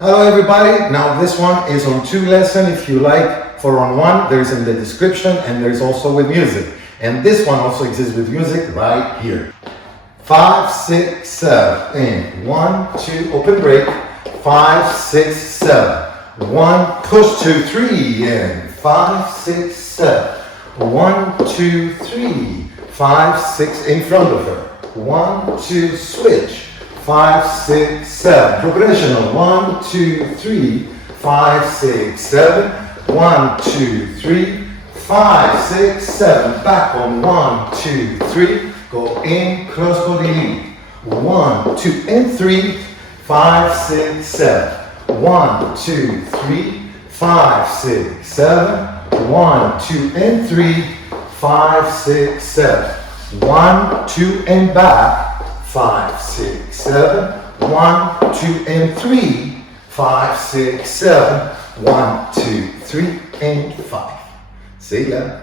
Hello everybody, now this one is on 2 lesson. If you like for on 1, there's in the description and there's also with music. And this one also exists with music right here. 5, 6, 7, and 1, 2, open break, 5, 6, 7, 1, push 2, 3, and 5, 6, 7, 1, 2, 3, 5, 6, in front of her, 1, 2, switch, 5, 6, 7, progression of 1, 2, 3, 5, 6, 7, 1, 2, 3, 5, 6, 7, back on 1, 2, 3, go in, cross body lead, 1, 2, and 3, 5, 6, 7, 1, 2, 3, 5, 6, 7, 1, 2, and 3, 5, 6, 7, 1, 2, and back, 5, 6, 7, 1, 2, and 3, 5, 6, 7, 1, 2, 3, and 5. See ya.